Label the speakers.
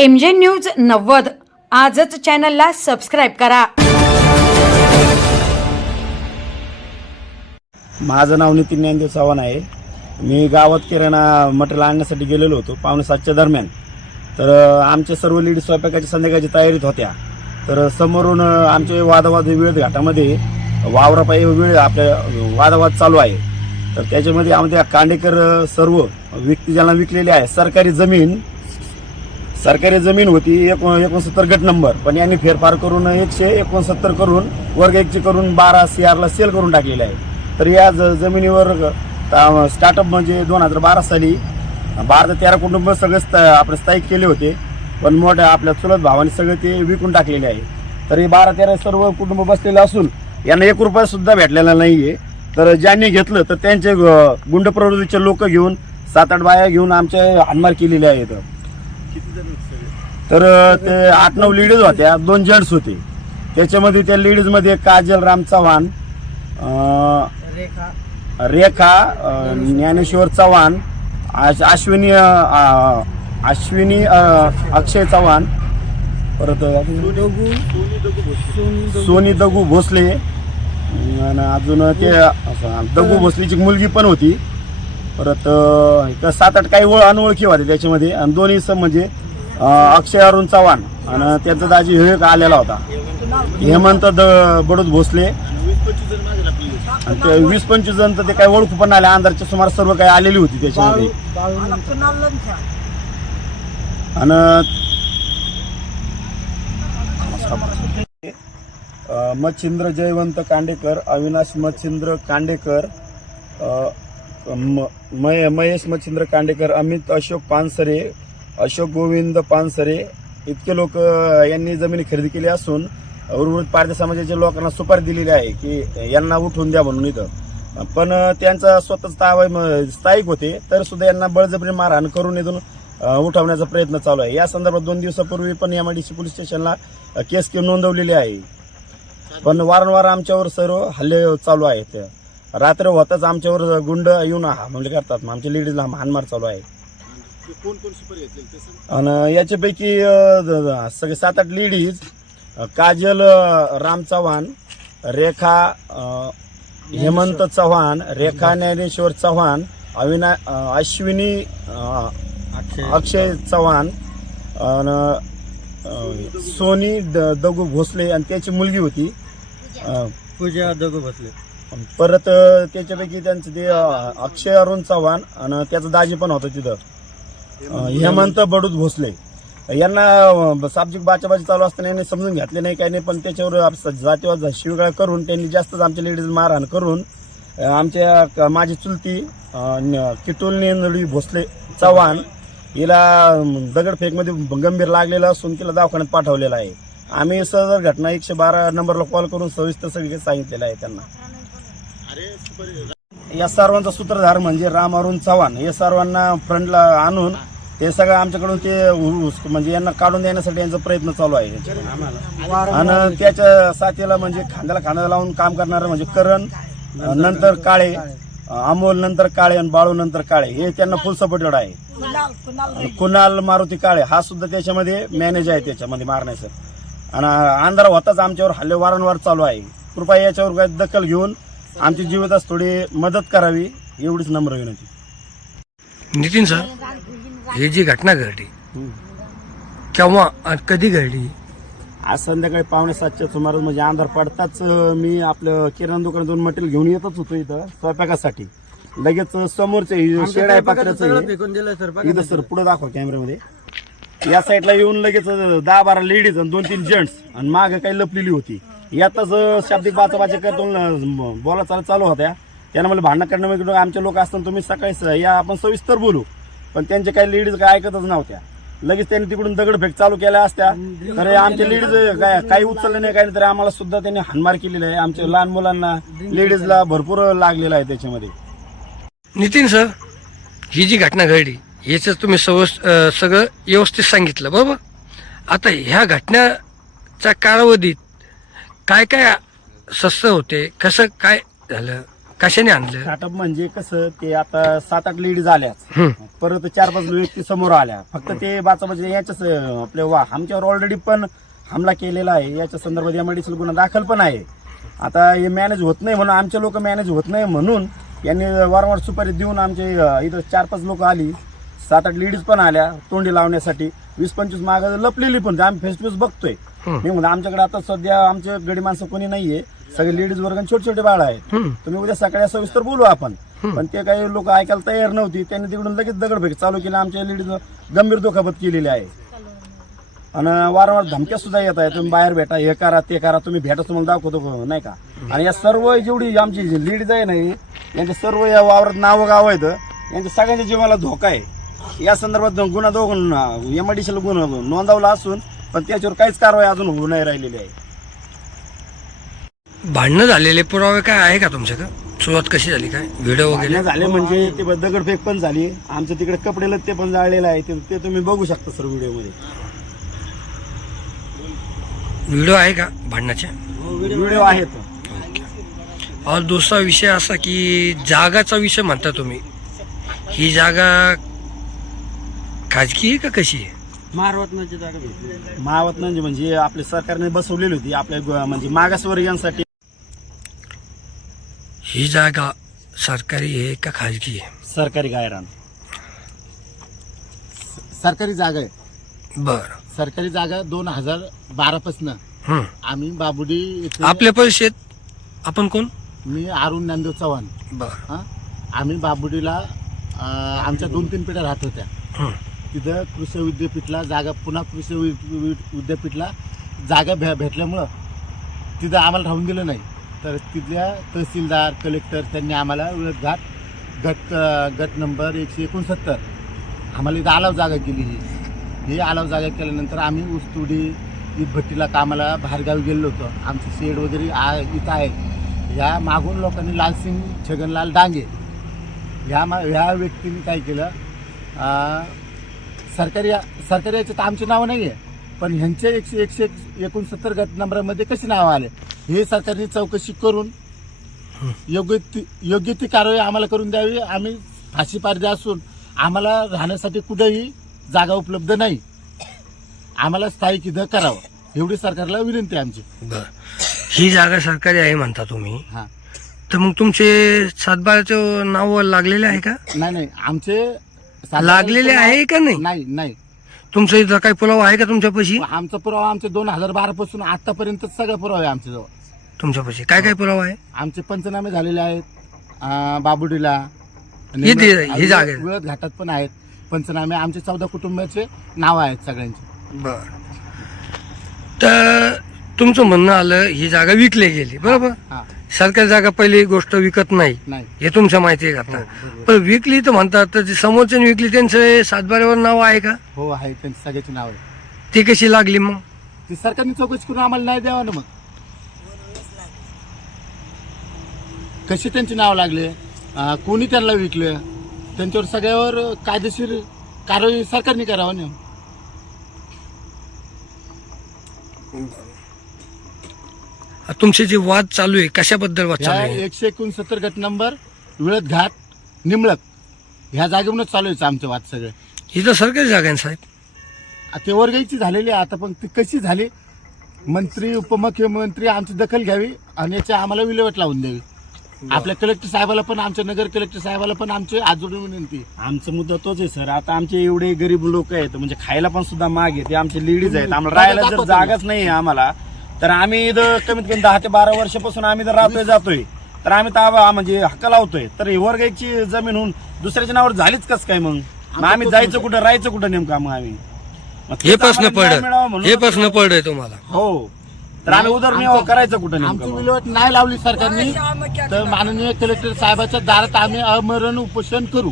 Speaker 1: M जे news नव्वद. आजच चॅनलला सबस्क्राईब करा.
Speaker 2: माझं नाव नितीन ज्ञानदेव चव्हाण आहे. मी गावात किराणा मटेरियल आणण्यासाठी गेलेलो होतो पावणे सातच्या दरम्यान. तर आमच्या सर्व लेडीज स्वयंपाकाची संध्याकाळची तयारीत होत्या. तर समोरून आमचे वादवाद वेळ घाटामध्ये वावरापायी वेळ आपल्या वादवाद चालू आहे. तर त्याच्यामध्ये आमच्या कांडेकर सर्व व्यक्ती ज्यांना विकलेली आहे सरकारी जमीन सरकारी जमीन होती एक एकोणसत्तर गट नंबर पण यांनी फेरफार करून एकशे एकोणसत्तर करून वर्ग एकचे करून बारा सी आरला सेल करून टाकलेले आहे. तर या ज- जमिनीवर स्टार्टअप म्हणजे दोन हजार बारा साली बारा ते तेरा कुटुंब सगळे स्त- आपण स्थायिक केले होते. पण मोठ्या आपल्या चुलत भावाने सगळे ते विकून टाकलेले आहे. तर हे बारा तेरा सर्व कुटुंब बसलेले असून यांना एक रुपयासुद्धा भेटलेला नाही आहे तर ज्यांनी घेतलं तर त्यांचे गुंड प्रवृत्तीचे लोक घेऊन सात आठ बाया घेऊन आमच्या हानमार केलेले आहेत. तर ते आठ नऊ लेडीज होत्या दोन जेंट्स होते. त्याच्यामध्ये त्या लेडीजमध्ये काजल राम चव्हाण रेखा. ज्ञानेश्वर चव्हाण अश्विनी अश्विनी अक्षय चव्हाण परत सोनी दगू. भोसले. आणि अजून ते दगू भोसलेची मुलगी पण होती. परत इथं सात आठ काही ओळ अनोळखी होते त्याच्यामध्ये. आणि दोन्ही सम म्हणजे अक्षय अरुण चव्हाण आणि त्यांचा दाजी हे आलेला होता. हेमंत द बडोद भोसले. आणि ते वीस पंचवीस जण तर ते काही ओळखू पण आले. अंधारच्या सुमार सर्व काही आलेली होती त्याच्यामध्ये. आणि मच्छिंद्र जयवंत कांडेकर अविनाश मच्छिंद्र कांडेकर म- मय महेश मच्छिंद्र कांडेकर अमित अशोक पानसरे अशोक गोविंद पानसरे इतके लोक यांनी जमीन खरेदी केली असून उर्वरित पारधी समाजाच्या लोकांना सुपारी दिलेली आहे की यांना उठवून द्या म्हणून इथं. पण त्यांचा स्वतःच ताबा म- स्थायिक होते तर सुद्धा यांना बळजबरी मारहाण करून इथून उठवण्याचा प्रयत्न चालू आहे. या संदर्भात दोन दिवसापूर्वी पण एमआयडीसी पोलीस स्टेशनला केस के- नोंदवलेली आहे. पण वारंवार आमच्यावर सर्व हल्ले चालू आहेत. रात्र होताच आमच्यावर गुंड येऊन हमले करतात मग आमच्या लेडीजला हानमार चालू आहे. आणि याच्यापैकी सगळे सात आठ लेडीज काजल राम चव्हाण रेखा हेमंत चव्हाण रेखा ज्ञानेश्वर चव्हाण अविना अश्विनी अक्षय चव्हाण आणि सोनी द- दगू भोसले आणि त्याची मुलगी होती
Speaker 3: पूजा दगू बसले
Speaker 2: परत त्याच्यापैकी त्यांचं ते अक्षय अरुण चव्हाण आणि त्याचा दाजी पण होता तिथं. हेमंत बडूत भोसले. यांना साबजिक सामाजिक बाचाबाची चालू असताना यांनी समजून घेतले नाही काही नाही पण त्याच्यावर आप- जातीवाद शिवगाळ करून त्यांनी जास्तच आमच्या लेडीज मारहाण करून आमच्या क- माझी चुलती अ, न- किटोल नेंदळी भोसले चव्हाण हिला दगडफेकमध्ये गंभीर लागलेला असून तिला दवाखान्यात पाठवलेला आहे. आम्ही सदर घटना एकशे बारा नंबरला कॉल करून सविस्तर सगळे सांगितलेलं आहे त्यांना. या सर्वांचा सूत्रधार म्हणजे राम अरुण चव्हाण. हे सर्वांना फ्रंटला आणून ते सगळं आमच्याकडून ते म्हणजे यांना काढून देण्यासाठी यांचा प्रयत्न चालू आहे. आणि त्याच्या साथीला म्हणजे खांद्याला खांदा लावून काम करणारं म्हणजे करण नंतर काळे अमोल नंतर काळे आणि बाळू नंतर काळे. हे त्यांना फुल सपोर्टेड आहे. आणि कुणाल मारुती काळे हा सुद्धा त्याच्यामध्ये मॅनेज आहे त्याच्यामध्ये मारण्याचं. आणि अंधार होताच आमच्यावर हल्ले वारंवार चालू आहे. कृपया याच्यावर काय दखल घेऊन आमची जीवितास थोडी मदत करावी एवढीच नम्र विनंती.
Speaker 3: नितीन सर ही जी घटना घडली केव्हा आणि कधी घडली?
Speaker 2: आज संध्याकाळी पावणे सातच्या सुमारास म्हणजे अंधार पडताच अं, मी आपलं किराणा दुकानातून मटेरियल घेऊन येतच होतो इथं स्वयंपाकासाठी. लगेच समोरचे हे शेड आहे इथं सर पुढे दाखवा कॅमेऱ्यामध्ये या साईडला येऊन लगेच दहा बारा लेडीज आणि दोन तीन जेंट्स आणि माग काही लपलेली होती. यातच शाब्दिक बाचा करतो बोला चाल चालू होत्या. त्यांना मला भांडण करणं म्हणजे आमचे लोक असताना तुम्ही सकाळी या आपण सविस्तर बोलू. पण त्यांचे काही लेडीज काय ऐकतच नव्हत्या. लगेच त्यांनी तिकडून दगडफेक चालू केल्या असत्या. तर हे आमचे लेडीज काय काही उचललं नाही काही नाही तरी आम्हाला सुद्धा त्यांनी हानमार केलेली आहे. आमच्या लहान मुलांना लेडीजला भरपूर लागलेला आहे त्याच्यामध्ये.
Speaker 3: नितीन सर ही जी घटना घडली याच तुम्ही सव सगळं व्यवस्थित सांगितलं बरोबर? आता ह्या घटनेच्या कालावधीत काय काय सस्त होते? कसं काय झालं? कशाने आणलं?
Speaker 2: स्टार्टअप म्हणजे कसं ते आता सात आठ लेडी झाल्याच
Speaker 3: हं.
Speaker 2: परत चार पाच व्यक्ती समोर आल्या. फक्त ते बाचा म्हणजे याच्याच अं, आपले वा आमच्यावर ऑलरेडी पण हमला केलेला आहे. याच्या संदर्भात एमआयडीसी गुन्हा दाखल पण आहे. आता हे मॅनेज होत नाही म्हणून आमचे लोक मॅनेज होत नाही म्हणून यांनी वारंवार सुपारी देऊन आमचे अं, इथं चार पाच लोक आली. सात आठ लेडीज पण आल्या तोंडी लावण्यासाठी. वीस पंचवीस माग लपलेली पण. आम्ही फेस टू फेस बघतोय. मी म्हणतो आमच्याकडे आता सध्या आमचे गडी माणसं कोणी नाहीये. सगळे लेडीज वर्ग छोटे छोटे बाळ आहेत. तुम्ही उद्या सकाळी सविस्तर बोलू आपण. पण ते काही लोक ऐकायला तयार नव्हती. त्यांनी तिकडून लगेच दगडफेक चालू केली. आमच्या लेडीज गंभीर दुखापत केलेली आहे. आणि वारंवार धमक्या सुद्धा येत आहे तुम्ही बाहेर भेटा हे करा ते करा. तुम्ही भेटा तुम्हाला दाखवतो नाही का? आणि या सर्व जेवढी आमची लेडीज आहे ना यांच्या सर्व या वावरात नावं गाव आहेत. यांच्या सगळ्यांच्या जीवाला धोका आहे. या संदर्भात गुन्हा दोघं एमआयडीसीला गुन्हा नोंदवला असून पण त्याच्यावर काहीच कारवाई अजून होऊ नाही राहिलेली आहे.
Speaker 3: भांडणं झालेले पुरावे काय आहे का तुमच्याकडे? सुरुवात कशी झाली काय? व्हिडिओ वगैरे?
Speaker 2: भांडणं झाले म्हणजे ते ब- दगडफेक पण झाली. आमच्या तिकडे कपडे ते पण जाळलेलं आहे. ते- ते तुम्ही बघू शकता सर व्हिडिओमध्ये
Speaker 3: व्हिडिओ आहे का भांडणाचे?
Speaker 2: व्हिडिओ आहेत.
Speaker 3: और दुसरा विषय असा की जागाचा विषय म्हणता तुम्ही. ही जागा खाजगी आहे का कशी आहे?
Speaker 2: महावत म्हणजे म्हणजे आपल्या सरकारने बसवलेली होती. आपल्या ग- म्हणजे मागासवर्गीयांसाठी
Speaker 3: ही जागा सरकारी आहे का खाजगी आहे?
Speaker 2: सरकारी गायरान.
Speaker 4: सरकारी जागा आहे.
Speaker 3: बर.
Speaker 4: सरकारी जागा दोन हजार बारा पासन
Speaker 3: हं.
Speaker 4: आम्ही बाबुडी इथे
Speaker 3: आपल्या परिषद आपण कोण?
Speaker 4: मी अरुण ज्ञानदेव चव्हाण.
Speaker 3: बर.
Speaker 4: हा? आम्ही बाबुडीला अं, आमच्या दोन तीन पिढ्या राहत होत्या.
Speaker 3: हं.
Speaker 4: तिथं कृषी विद्यापीठला जागा पुन्हा कृषी वि- वि- विद्यापीठला जागा भे भेटल्यामुळं तिथं आम्हाला राहून दिलं नाही. तर तिथल्या तहसीलदार कलेक्टर त्यांनी आम्हाला विळत घाट गट गट नंबर एकशे एकोणसत्तर आम्हाला इथं आलाव जागा केली ही. ही आलाव जागा केल्यानंतर आम्ही ऊसतोडी भट्टीला कामाला बाहेरगावी गेलो होतो. आमचं शेड वगैरे आ इथं आहे. ह्या मागून लोकांनी लालसिंग छगनलाल डांगे. ह्या मा ह्या व्यक्तीने काय केलं सरकारी सरकारी याचे तर आमचे नावं नाही आहे पण ह्यांचे एकशे एकशे एकोणसत्तर गट नंबरामध्ये कशी नावं आले? हे सरकारने चौकशी करून योग्य ती योग्य ती कारवाई आम्हाला करून द्यावी. आम्ही फाशी पारदे असून आम्हाला राहण्यासाठी कुठेही जागा उपलब्ध नाही. आम्हाला स्थायिक इथं करावं. एवढी सरकारला विनंती आहे आमची.
Speaker 3: बर. ही जागा सरकारी आहे म्हणता तुम्ही.
Speaker 4: हा.
Speaker 3: तर मग तुमचे सातबाराचं नाव लागलेले आहे का?
Speaker 4: नाही नाही. आमचे साधारण-
Speaker 3: लागलेले आहे का नाही?
Speaker 4: नाही नाही.
Speaker 3: तुमचं इथं काही पुरावा आहे का तुमच्यापाशी?
Speaker 4: आमचा पुरावा आमचे दोन हजार बारा पासून आतापर्यंत सगळं पुरावा आहे आमच्याजवळ
Speaker 3: तुमच्यापाशी. काय काय पुरावा आहे?
Speaker 4: आमचे पंचनामे झालेले आहेत अं, बाबुडीला.
Speaker 3: ही ही जागा.
Speaker 4: विळत घाटात पण आहेत. पंचनामे आमचे चौदा कुटुंबाचे नाव आहेत सगळ्यांचे.
Speaker 3: बर. तर तुमचं म्हणणं आलं ही जागा विकली गेली. बरोबर?
Speaker 4: हा.
Speaker 3: सरकारी जागा पहिली गोष्ट विकत नाही.
Speaker 4: नाही.
Speaker 3: हे तुमच्या माहिती आहे का आता?
Speaker 4: बरोबर.
Speaker 3: पण विकली तर म्हणतात तर जी समोरच्याने विकली त्यांचं सातबाऱ्यावर नाव आहे का?
Speaker 4: हो आहे त्यांची सगळ्याची नाव आहे.
Speaker 3: ती कशी लागली मग?
Speaker 4: ती सरकारने चौकशी करून आम्हाला नाही द्यावा ना मग. कसे त्यांचे नाव लागले? कोणी त्यांना विकलं? त्यांच्यावर सगळ्यावर कायदेशीर कारवाई सरकारने करावं ना.
Speaker 3: तुमचे जे वाद चालू आहे कशाबद्दल वाद चालू आहे?
Speaker 4: एकशे एकोणसत्तर गट नंबर विळत घाट निमळक ह्या जागेवरूनच चालू आहे आमचे वाद सगळे.
Speaker 3: ही तर सरकारी जागा आहे ना साहेब?
Speaker 4: आ, ते वर्गाची झालेली आहे आता पण ती कशी झाली? मंत्री उपमुख्यमंत्री आमची दखल घ्यावी आणि याची आम्हाला विल्हेवाट लावून द्यावी. आपल्या कलेक्टर साहेबाला पण आमच्या नगर कलेक्टर साहेबाला पण आमची आजोडून विनंती आहे.
Speaker 2: आमचा मुद्दा तोच आहे सर. आता आमचे एवढे गरीब लोक आहेत म्हणजे खायला पण सुद्धा माग आहे ते आमचे लेडीज आहेत. आम्हाला राहायला जर जागाच नाही आहे आम्हाला तर आम्ही इथं कमीत कमी दहा ते बारा वर्षापासून आम्ही तर राहतोय जातोय. तर आम्ही ताबा म्हणजे हक्क लावतोय. तर ही वर्गाची जमीन होऊन दुसऱ्याच्या नावावर झालीच कस काय मग? मग आम्ही जायचं कुठं? राहायचं कुठं नेमकं मग आम्ही? मग
Speaker 3: हे प्रश्न
Speaker 2: आम्हाला न्याय मिळावा
Speaker 3: पडत
Speaker 2: म्हणून
Speaker 3: हे प्रश्न पडतोय तुम्हाला.
Speaker 2: हो. तर आम्ही उदरनिर्वाह करायचं कुठं
Speaker 4: आमची
Speaker 2: नेमकं मग?
Speaker 4: विल्हेवाट नाही लावली सरकारने. तर माननीय कलेक्टर साहेबाच्या दारात आम्ही अमरण उपोषण करू.